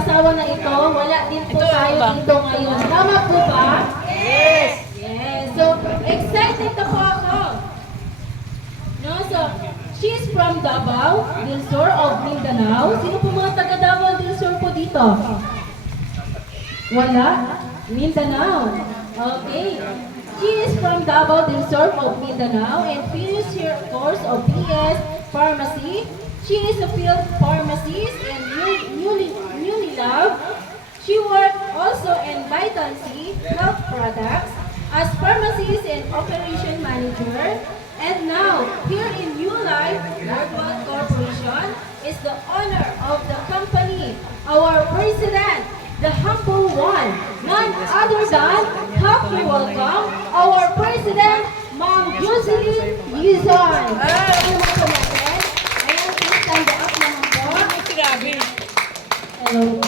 mag-asawa na ito, wala din po tayo dito ngayon. Tama po ba? Yes! Yes. So, excited na po ako. No, so, she's from Davao del Sur of Mindanao. Sino po mga taga Davao del Sur po dito? Wala? Mindanao. Okay. She is from Davao del Sur of Mindanao and finished her course of BS Pharmacy. She is a field pharmacist and Unilab. She worked also in Vital C Health Products as pharmacist and operation manager. And now, here in New Life Worldwide Corporation is the owner of the company, our president, the humble one, none other than happy welcome our president, Ma'am Jocelyn Yizon. Ayan, please stand up naman po. Hello.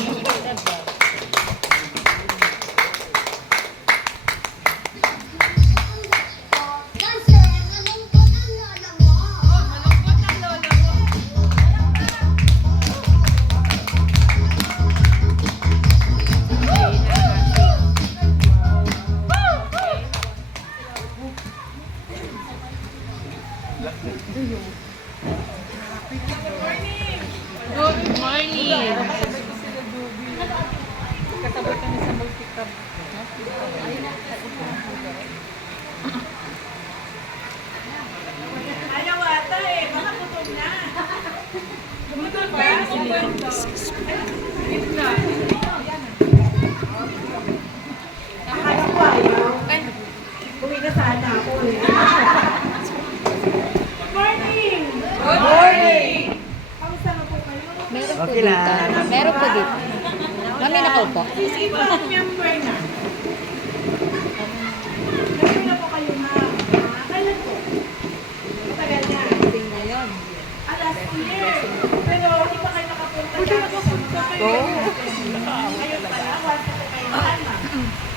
Good morning. Ayaw ata eh, baka putol na. Putol ba? Gitna. Nakakala ko ayaw. Uwi na sana ako eh. Good morning! Good morning! Kamusta na po kayo? Meron po dito. Meron po dito. Mami, nakaupo. Sisipa ang member na. Member na po kayo ma'am. Kailan po? Matagal na. Last year. Pero hindi pa kayo nakapunta. Hindi nakapunta kayo. Ngayon pala, once na po kayo naman ma'am.